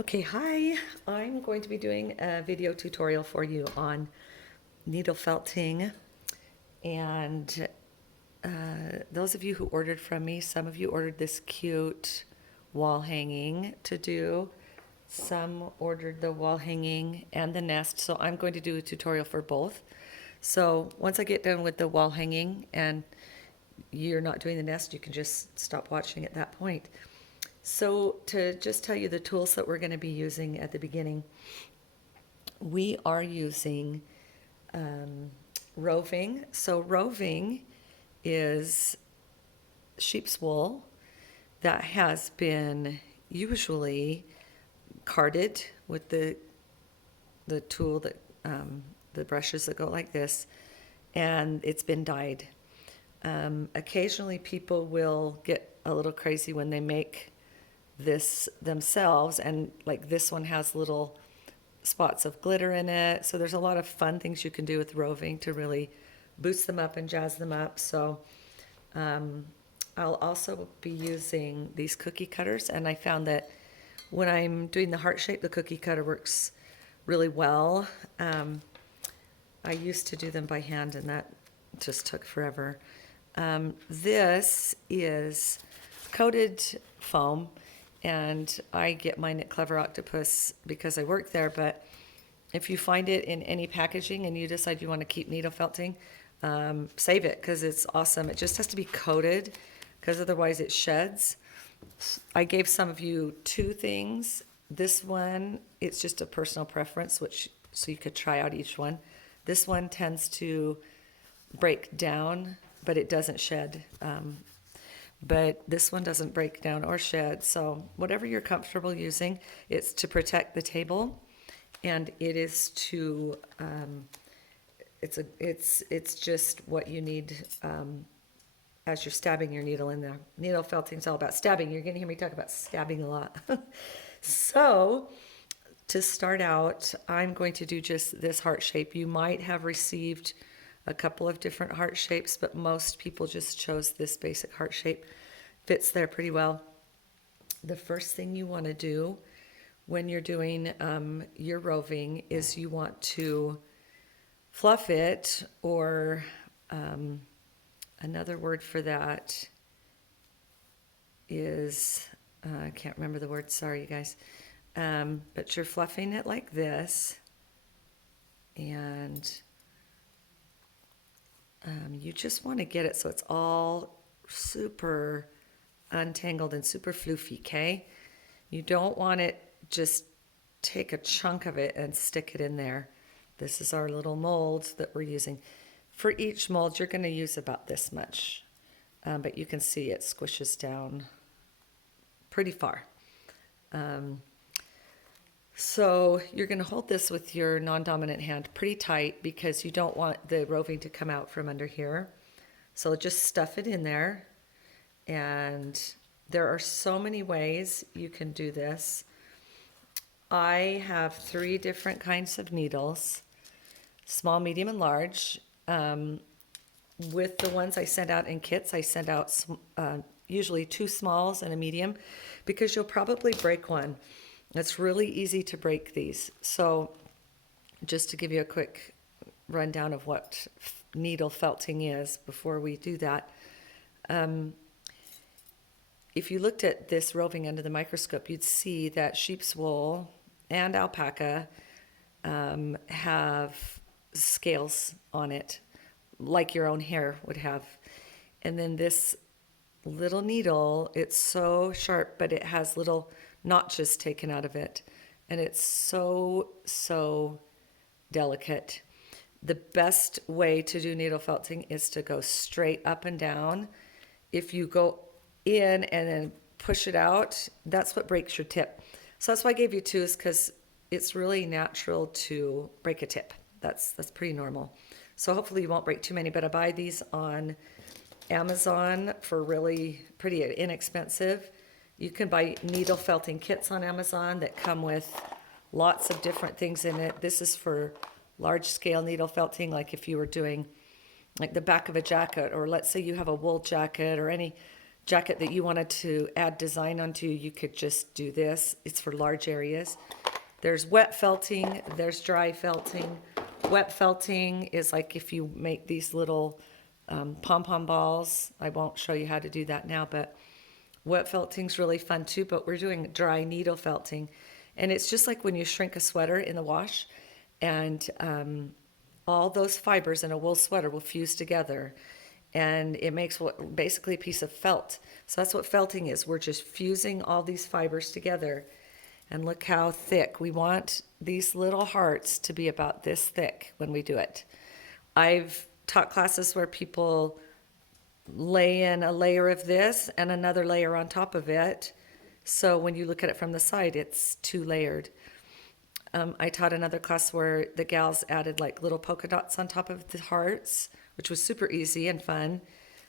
Okay, hi. I'm going to be doing a video tutorial for you on needle felting. And those of you who ordered from me, some of you ordered this cute wall hanging to do. Some ordered the wall hanging and the nest. So I'm going to do a tutorial for both. So once I get done with the wall hanging and you're not doing the nest, you can just stop watching at that point. So to just tell you the tools that we're going to be using at the beginning, we are using roving. So roving is sheep's wool that has been usually carded with the tool that the brushes that go like this, and it's been dyed. Occasionally, people will get a little crazy when they make this themselves, and like this one has little spots of glitter in it. So there's a lot of fun things you can do with roving to really boost them up and jazz them up. So I'll also be using these cookie cutters, and I found that when I'm doing the heart shape, the cookie cutter works really well. I used to do them by hand, and that just took forever. This is coated foam, and I get mine at Clever Octopus because I work there. But if you find it in any packaging and you decide you want to keep needle felting, save it because it's awesome. It just has to be coated because otherwise it sheds. I gave some of you two things. This one, it's just a personal preference, which so you could try out each one. This one tends to break down, but it doesn't shed. But this one doesn't break down or shed. So whatever you're comfortable using, it's to protect the table, and it is to it's just what you need as you're stabbing your needle in there. Needle felting is all about stabbing. You're going to hear me talk about stabbing a lot. So to start out, I'm going to do just this heart shape. You might have received a couple of different heart shapes, but most people just chose this basic heart shape. Fits there pretty well. The first thing you want to do when you're doing your roving is you want to fluff it, or another word for that is, I can't remember the word, sorry you guys. But you're fluffing it like this, and you just want to get it so it's all super untangled and super floofy, okay? You don't want it just take a chunk of it and stick it in there. This is our little mold that we're using. For each mold, you're going to use about this much, but you can see it squishes down pretty far. So you're going to hold this with your non-dominant hand pretty tight because you don't want the roving to come out from under here. So just stuff it in there. And there are so many ways you can do this. I have 3 different kinds of needles, small, medium, and large. With the ones I send out in kits, I send out usually 2 smalls and a medium because you'll probably break one. It's really easy to break these. So just to give you a quick rundown of what needle felting is before we do that. If you looked at this roving under the microscope, you'd see that sheep's wool and alpaca have scales on it, like your own hair would have. And then this little needle, it's so sharp, but it has little notches taken out of it. And it's so delicate. The best way to do needle felting is to go straight up and down. If you go in and then push it out, that's what breaks your tip. So that's why I gave you 2, is because it's really natural to break a tip. That's pretty normal. So hopefully you won't break too many, but I buy these on Amazon for really pretty inexpensive. You can buy needle felting kits on Amazon that come with lots of different things in it. This is for large scale needle felting, like if you were doing like the back of a jacket, or let's say you have a wool jacket or any jacket that you wanted to add design onto, you could just do this. It's for large areas. There's wet felting, there's dry felting. Wet felting is like if you make these little pom-pom balls. I won't show you how to do that now, but wet felting's really fun too, but we're doing dry needle felting. And it's just like when you shrink a sweater in the wash, and all those fibers in a wool sweater will fuse together. And it makes what basically a piece of felt. So that's what felting is. We're just fusing all these fibers together. And look how thick. We want these little hearts to be about this thick when we do it. I've taught classes where people lay in a layer of this and another layer on top of it. So when you look at it from the side, it's two layered. I taught another class where the gals added like little polka dots on top of the hearts, which was super easy and fun.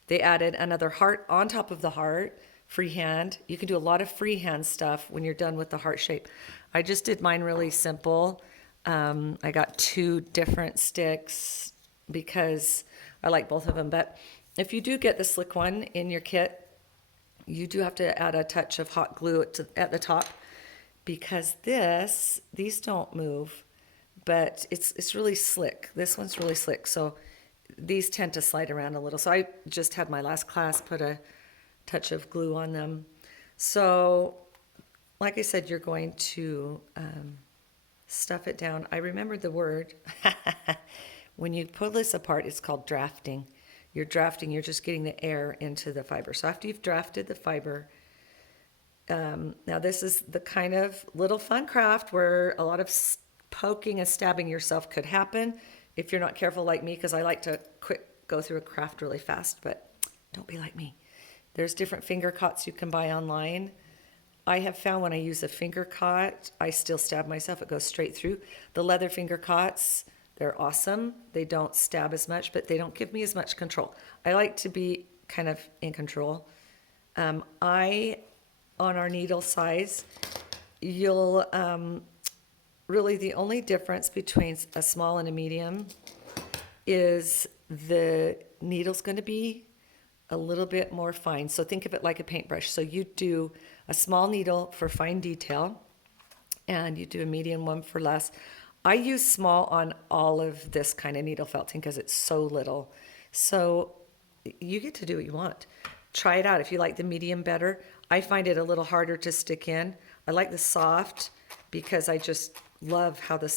They added another heart on top of the heart, freehand. You can do a lot of freehand stuff when you're done with the heart shape. I just did mine really simple. I got 2 different sticks because I like both of them. But if you do get the slick one in your kit, you do have to add a touch of hot glue at the top, because these don't move, but it's really slick. This one's really slick, so these tend to slide around a little. So I just had my last class put a touch of glue on them. So like I said, you're going to stuff it down. I remembered the word. When you pull this apart, it's called drafting. You're drafting, you're just getting the air into the fiber. So after you've drafted the fiber, now this is the kind of little fun craft where a lot of poking and stabbing yourself could happen if you're not careful like me, because I like to go through a craft really fast, but don't be like me. There's different finger cots you can buy online. I have found when I use a finger cot, I still stab myself. It goes straight through. The leather finger cots, they're awesome. They don't stab as much, but they don't give me as much control. I like to be kind of in control. On our needle size, you'll really, the only difference between a small and a medium is the needle's going to be a little bit more fine. So think of it like a paintbrush. So you do a small needle for fine detail, and you do a medium one for less. I use small on all of this kind of needle felting because it's so little. So you get to do what you want. Try it out. If you like the medium better, I find it a little harder to stick in. I like the soft because I just love how the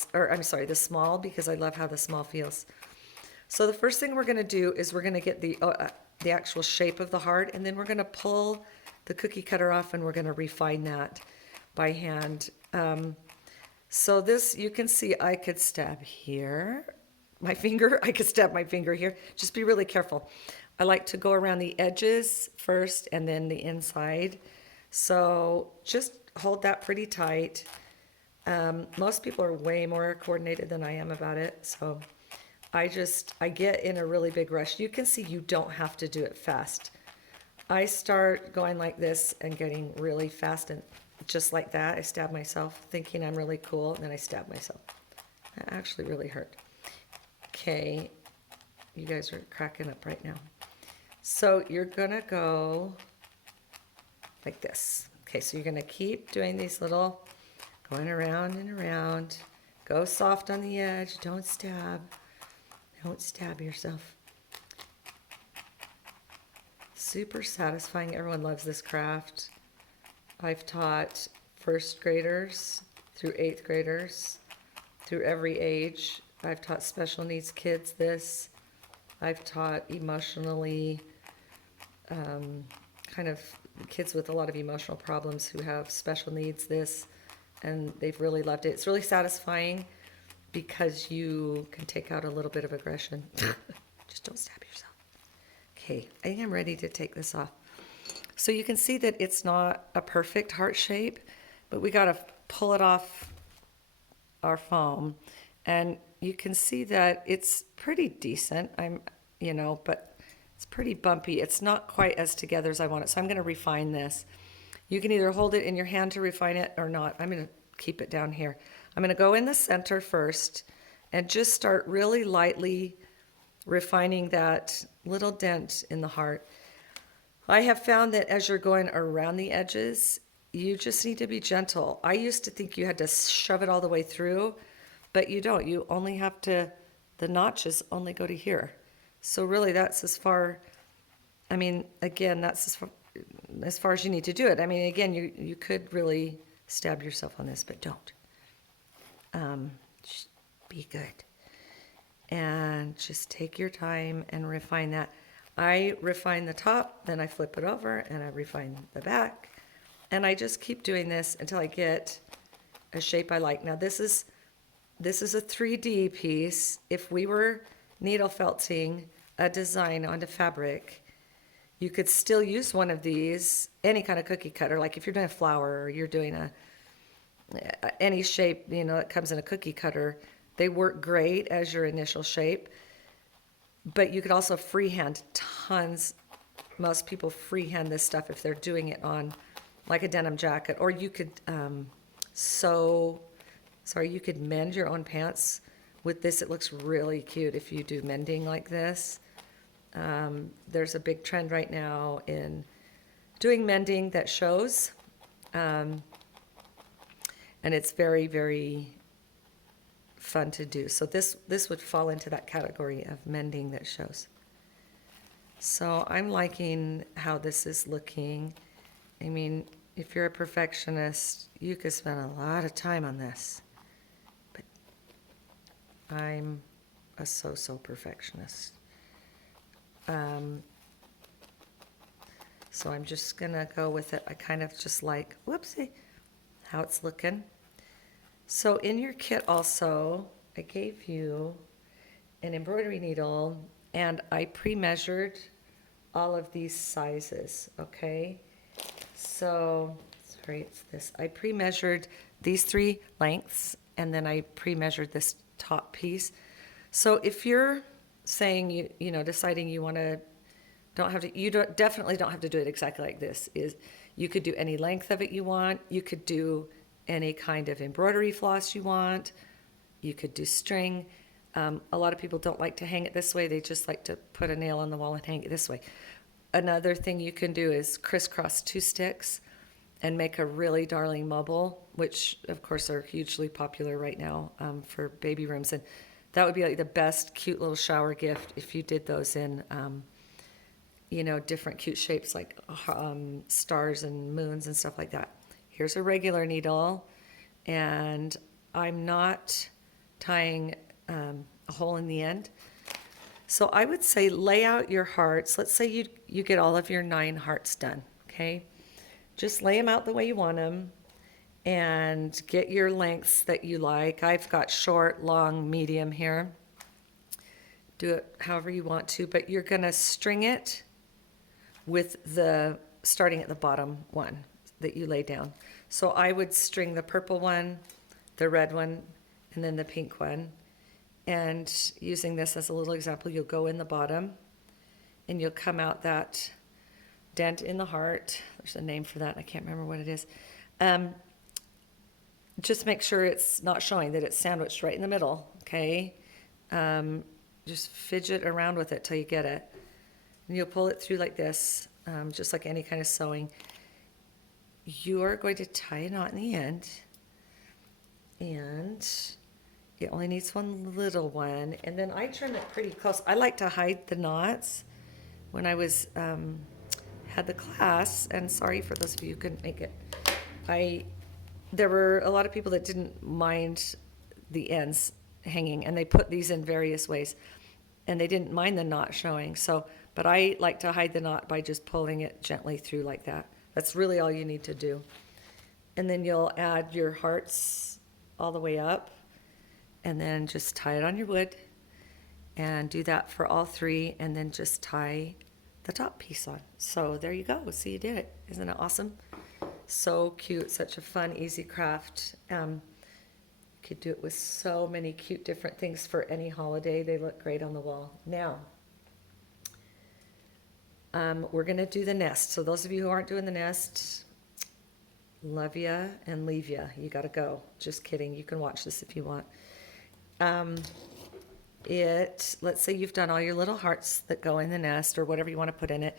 small, because I love how the small feels. So the first thing we're going to do is we're going to get the actual shape of the heart, and then we're going to pull the cookie cutter off, and we're going to refine that by hand. So this, you can see I could stab here. I could stab my finger here. Just be really careful. I like to go around the edges first and then the inside. So just hold that pretty tight. Most people are way more coordinated than I am about it. So I get in a really big rush. You can see you don't have to do it fast. I start going like this and getting really fast, and just like that, I stab myself thinking I'm really cool, and then I stab myself. That actually really hurt. Okay, you guys are cracking up right now. So you're gonna go like this. Okay, so you're gonna keep doing these little, going around and around. Go soft on the edge, don't stab. Don't stab yourself. Super satisfying. Everyone loves this craft. I've taught first graders through 8th graders, through every age. I've taught special needs kids this. I've taught emotionally, kind of kids with a lot of emotional problems who have special needs this, and they've really loved it. It's really satisfying because you can take out a little bit of aggression. Just don't stab yourself. Okay, I think I'm ready to take this off. So you can see that it's not a perfect heart shape, but we gotta pull it off our foam. And you can see that it's pretty decent, but it's pretty bumpy. It's not quite as together as I want it, so I'm gonna refine this. You can either hold it in your hand to refine it or not. I'm gonna keep it down here. I'm gonna go in the center first and just start really lightly refining that little dent in the heart. I have found that as you're going around the edges, you just need to be gentle. I used to think you had to shove it all the way through, but you don't. You only have to, the notches only go to here. So really that's as far, I mean, again, that's as far as you need to do it. I mean, again, you could really stab yourself on this, but don't. Just be good. And just take your time and refine that. I refine the top, then I flip it over and I refine the back. And I just keep doing this until I get a shape I like. Now this is a 3D piece. If we were needle felting a design onto fabric, you could still use one of these, any kind of cookie cutter, like if you're doing a flower or you're doing any shape, that comes in a cookie cutter, they work great as your initial shape. But you could also freehand tons. Most people freehand this stuff if they're doing it on like a denim jacket, or you could you could mend your own pants with this. It looks really cute if you do mending like this. There's a big trend right now in doing mending that shows. And it's very, very fun to do. So this would fall into that category of mending that shows. So I'm liking how this is looking. I mean, if you're a perfectionist, you could spend a lot of time on this. But I'm a so perfectionist. So I'm just gonna go with it. I kind of just like, whoopsie, how it's looking. So in your kit also, I gave you an embroidery needle and I pre-measured all of these sizes, okay? So, sorry, it's this. I pre-measured these 3 lengths and then I pre-measured this top piece. So if you're saying, deciding you definitely don't have to do it exactly like this. You could do any length of it you want. You could do any kind of embroidery floss you want. You could do string. A lot of people don't like to hang it this way. They just like to put a nail on the wall and hang it this way. Another thing you can do is crisscross 2 sticks and make a really darling mobile, which of course are hugely popular right now for baby rooms. And that would be like the best cute little shower gift if you did those in, different cute shapes like stars and moons and stuff like that. Here's a regular needle, and I'm not tying a hole in the end. So I would say lay out your hearts. Let's say you get all of your 9 hearts done, okay? Just lay them out the way you want them and get your lengths that you like. I've got short, long, medium here. Do it however you want to, but you're gonna string it with starting at the bottom one that you lay down. So I would string the purple one, the red one, and then the pink one. And using this as a little example, you'll go in the bottom and you'll come out that dent in the heart. There's a name for that. I can't remember what it is. Just make sure it's not showing, that it's sandwiched right in the middle, okay? Just fidget around with it till you get it. And you'll pull it through like this, just like any kind of sewing. You are going to tie a knot in the end, and it only needs one little one. And then I trim it pretty close. I like to hide the knots. When I was had the class, and sorry for those of you who couldn't make it, there were a lot of people that didn't mind the ends hanging, and they put these in various ways, and they didn't mind the knot showing. But I like to hide the knot by just pulling it gently through like that. That's really all you need to do. And then you'll add your hearts all the way up, and then just tie it on your wood, and do that for all 3, and then just tie the top piece on. So there you go. See, you did it. Isn't it awesome? So cute. Such a fun, easy craft. You could do it with so many cute different things for any holiday. They look great on the wall. Now, we're going to do the nest. So those of you who aren't doing the nest, love ya and leave ya. You got to go. Just kidding. You can watch this if you want. Let's say you've done all your little hearts that go in the nest or whatever you want to put in it.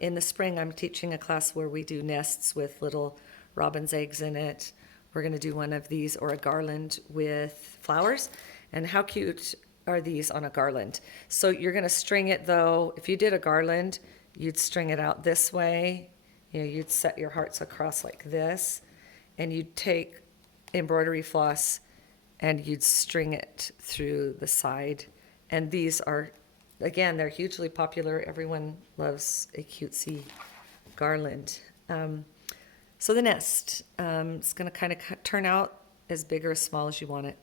In the spring, I'm teaching a class where we do nests with little robin's eggs in it. We're going to do one of these or a garland with flowers. And how cute are these on a garland? So you're going to string it though. If you did a garland, you'd string it out this way. You know, you'd set your hearts across like this, and you'd take embroidery floss and you'd string it through the side. And these are, again, they're hugely popular. Everyone loves a cutesy garland. So the nest, it's going to kind of turn out as big or as small as you want it.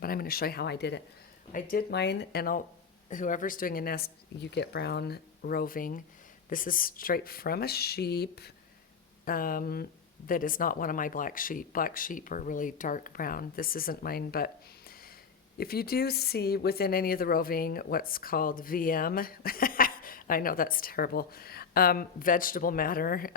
But I'm going to show you how I did it. I did mine, and whoever's doing a nest, you get brown roving. This is straight from a sheep that is not one of my black sheep. Black sheep are really dark brown. This isn't mine, but if you do see within any of the roving what's called VM, I know that's terrible, vegetable matter,